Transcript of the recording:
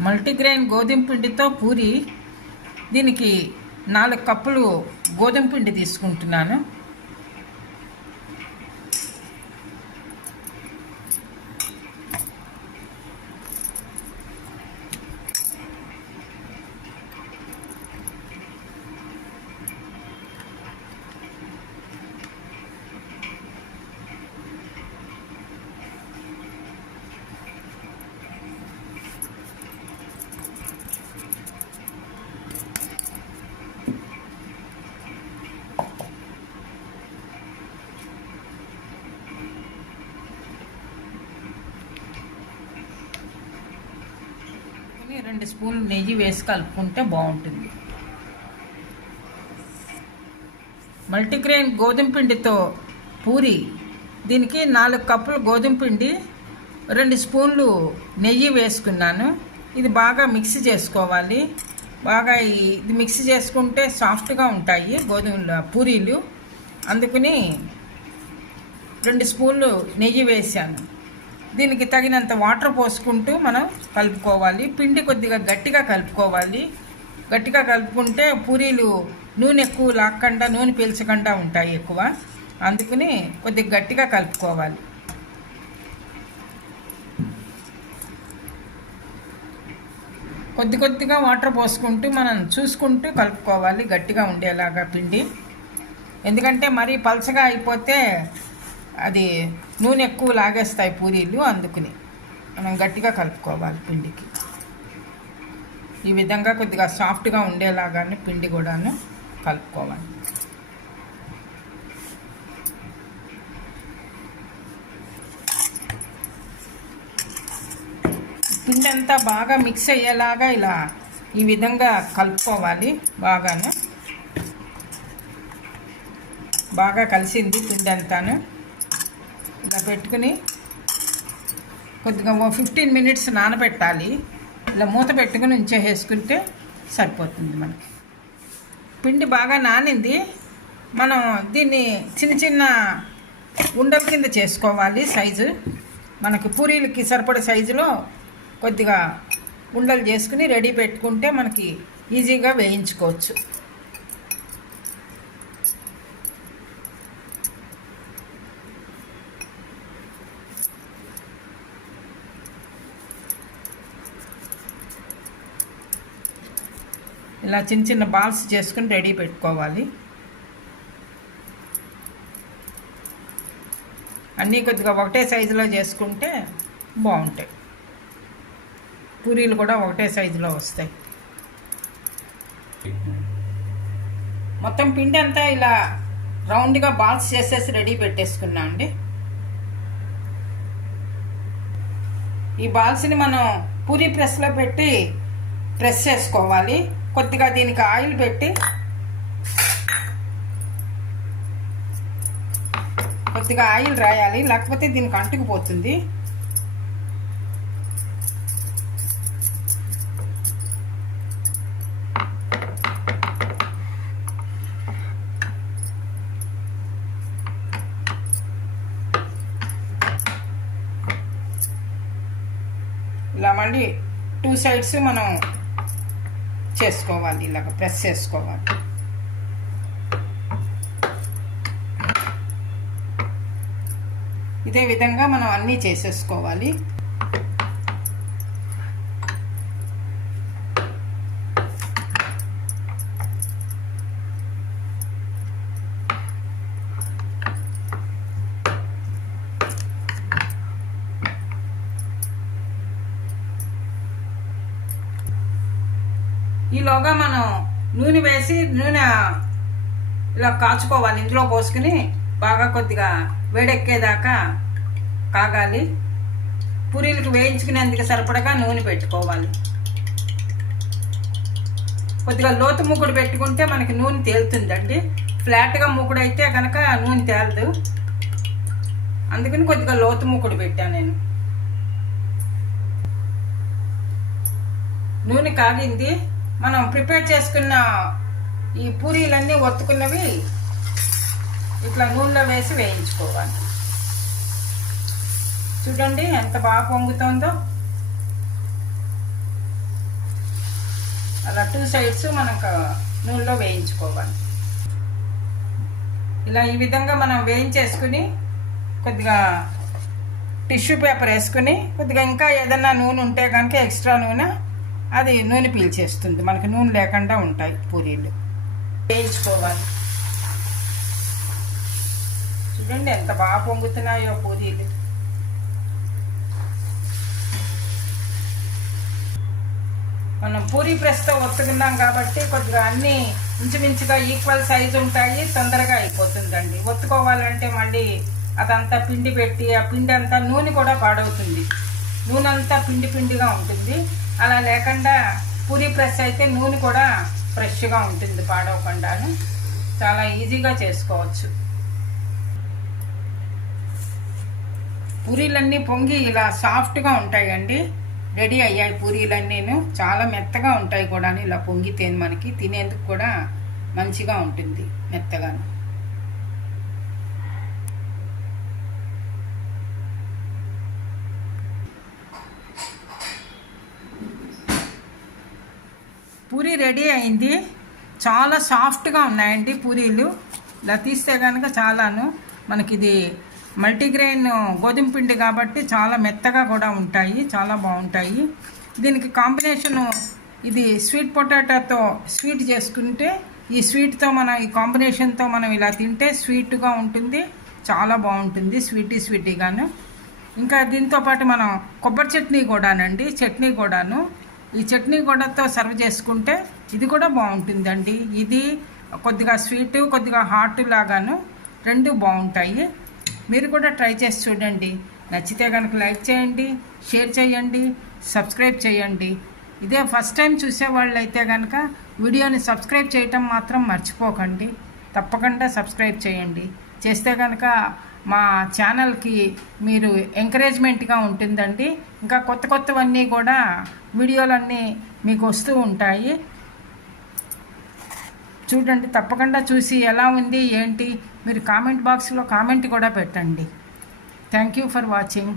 Multigrain గోధుమ పిండితో పూరి. దీనికి నాలుగు కప్పులు గోధుమ పిండి తీసుకుంటున్నాను. కొన్ని రెండు స్పూన్లు నెయ్యి వేసి కలుపుకుంటే బాగుంటుంది. మల్టీగ్రెయిన్ గోధుమ పిండితో పూరి. దీనికి నాలుగు కప్పులు గోధుమ పిండి రెండు స్పూన్లు నెయ్యి వేసుకున్నాను. ఇది బాగా మిక్స్ చేసుకోవాలి. బాగా ఇది మిక్స్ చేసుకుంటే సాఫ్ట్గా ఉంటాయి గోధుమలు పూరీలు. అందుకని రెండు స్పూన్లు నెయ్యి వేసాను. దీనికి తగినంత వాటర్ పోసుకుంటూ మనం కలుపుకోవాలి. పిండి కొద్దిగా గట్టిగా కలుపుకోవాలి. గట్టిగా కలుపుకుంటే పూరీలు నూనె ఎక్కువ లాక్కుండా నూనె పీల్చకుండా ఉంటాయి ఎక్కువ. అందుకని కొద్దిగా గట్టిగా కలుపుకోవాలి. కొద్ది కొద్దిగా వాటర్ పోసుకుంటూ మనం చూసుకుంటూ కలుపుకోవాలి గట్టిగా ఉండేలాగా పిండి. ఎందుకంటే మరీ పలచగా అయిపోతే అది నూనె ఎక్కువ లాగేస్తాయి పూరీలు అందుకుని. మనం గట్టిగా కలుపుకోవాలి పిండికి. ఈ విధంగా కొద్దిగా సాఫ్ట్గా ఉండేలాగానే పిండి కూడాను కలుపుకోవాలి. పిండి అంతా బాగా మిక్స్ అయ్యేలాగా ఇలా ఈ విధంగా కలుపుకోవాలి బాగాను. బాగా కలిసింది పిండి అంతాను పెట్టుకుని కొద్దిగా ఫిఫ్టీన్ మినిట్స్ నానబెట్టాలి. ఇలా మూత పెట్టుకుని ఉంచేసుకుంటే సరిపోతుంది మనకి. పిండి బాగా నానింది. మనం దీన్ని చిన్న చిన్న ఉండల కింద చేసుకోవాలి సైజు. మనకి పూరీలకి సరిపడే సైజులో కొద్దిగా ఉండలు చేసుకుని రెడీ పెట్టుకుంటే మనకి ఈజీగా వేయించుకోవచ్చు. ఇలా చిన్న చిన్న బాల్స్ చేసుకుని రెడీ పెట్టుకోవాలి. అన్నీ కొద్దిగా ఒకటే సైజులో చేసుకుంటే బాగుంటాయి. పూరీలు కూడా ఒకటే సైజులో వస్తాయి. మొత్తం పిండి అంతా ఇలా రౌండ్గా బాల్స్ చేసేసి రెడీ పెట్టేసుకున్నా అండి. ఈ బాల్స్ని మనం పూరీ ప్రెస్లో పెట్టి ప్రెస్ చేసుకోవాలి. కొద్దిగా దీనికి ఆయిల్ పెట్టి కొద్దిగా ఆయిల్ రాయాలి. లేకపోతే దీనికి అంటుకుపోతుంది. ఇలా మళ్ళీ టూ సైడ్స్ మనం చేసుకోవాలి ఇలాగ ప్రెస్ చేసుకోవాలి. ఇదే విధంగా మనం అన్నీ చేసేసుకోవాలి. ఈలోగా మనం నూనె వేసి నూనె ఇలా కాచుకోవాలి. ఇందులో పోసుకుని బాగా కొద్దిగా వేడెక్కేదాకా కాగాలి. పూరీలకు వేయించుకునేందుకు సరిపడగా నూనె పెట్టుకోవాలి. కొద్దిగా లోతు మూకుడు పెట్టుకుంటే మనకి నూనె తేలుతుందండి. ఫ్లాట్గా మూకుడు అయితే కనుక నూనె తేలదు. అందుకని కొద్దిగా లోతు మూకుడు పెట్టాను నేను. నూనె కాగింది. మనం ప్రిపేర్ చేసుకున్న ఈ పూరీలన్నీ ఒత్తుకున్నవి ఇట్లా నూనెలో వేసి వేయించుకోవాలి. చూడండి ఎంత బాగా పొంగుతుందో. అలా టూ సైడ్స్ మనకు నూనెలో వేయించుకోవాలి. ఇలా ఈ విధంగా మనం వేయించేసుకుని కొద్దిగా టిష్యూ పేపర్ వేసుకుని కొద్దిగా ఇంకా ఏదన్నా నూనె ఉంటే కనుక ఎక్స్ట్రా నూనె అది నూనె పీల్చేస్తుంది. మనకి నూనె లేకుండా ఉంటాయి పూరీలు. వేయించుకోవాలి. చూడండి ఎంత బాగా పొంగుతున్నాయో పూరీలు. మనం పూరీ ప్రెస్తో ఒత్తుకున్నాం కాబట్టి కొద్దిగా అన్నీ ఇంచుమించుగా ఈక్వల్ సైజు ఉంటాయి తొందరగా అయిపోతుందండి. ఒత్తుకోవాలంటే మళ్ళీ అదంతా పిండి పెట్టి ఆ పిండి అంతా నూనె కూడా పాడవుతుంది. నూనె అంతా పిండి పిండిగా ఉంటుంది. అలా లేకుండా పూరి ప్రెస్ అయితే నూనె కూడా ఫ్రెష్గా ఉంటుంది పాడవకుండాను. చాలా ఈజీగా చేసుకోవచ్చు. పూరీలన్నీ పొంగి ఇలా సాఫ్ట్గా ఉంటాయండి. రెడీ అయ్యాయి పూరీలన్నీను. చాలా మెత్తగా ఉంటాయి కూడా ఇలా పొంగితే మనకి తినేందుకు కూడా మంచిగా ఉంటుంది మెత్తగాను. పూరి రెడీ అయింది. చాలా సాఫ్ట్గా ఉన్నాయండి పూరీలు. ఇలా తీస్తే కనుక చాలాను. మనకి ఇది మల్టీగ్రెయిన్ గోధుమ పిండి కాబట్టి చాలా మెత్తగా కూడా ఉంటాయి. చాలా బాగుంటాయి. దీనికి కాంబినేషను ఇది స్వీట్ పొటాటోతో స్వీట్ చేసుకుంటే ఈ స్వీట్తో మనం ఈ కాంబినేషన్తో మనం ఇలా తింటే స్వీట్గా ఉంటుంది. చాలా బాగుంటుంది స్వీటీ స్వీటీగాను. ఇంకా దీంతో పాటు మనం కొబ్బరి చట్నీ కూడానండి. చట్నీ కూడాను. ఈ చట్నీ కూడాతో సర్వ్ చేసుకుంటే ఇది కూడా బాగుంటుందండి. ఇది కొద్దిగా స్వీటు కొద్దిగా హాట్ లాగాను రెండు బాగుంటాయి. మీరు కూడా ట్రై చేసి చూడండి. నచ్చితే కనుక లైక్ చేయండి షేర్ చేయండి సబ్స్క్రైబ్ చేయండి. ఇదే ఫస్ట్ టైం చూసేవాళ్ళు అయితే కనుక వీడియోని సబ్స్క్రైబ్ చేయటం మాత్రం మర్చిపోకండి. తప్పకుండా సబ్స్క్రైబ్ చేయండి. చేస్తే కనుక మా ఛానల్కి మీరు ఎంకరేజ్మెంట్గా ఉంటుందండి. ఇంకా కొత్త కొత్తవన్నీ కూడా వీడియోలన్నీ మీకు వస్తూ ఉంటాయి. చూడండి తప్పకుండా చూసి ఎలా ఉంది ఏంటి? మీరు కామెంట్ బాక్స్లో కామెంట్ కూడా పెట్టండి. Thank you for watching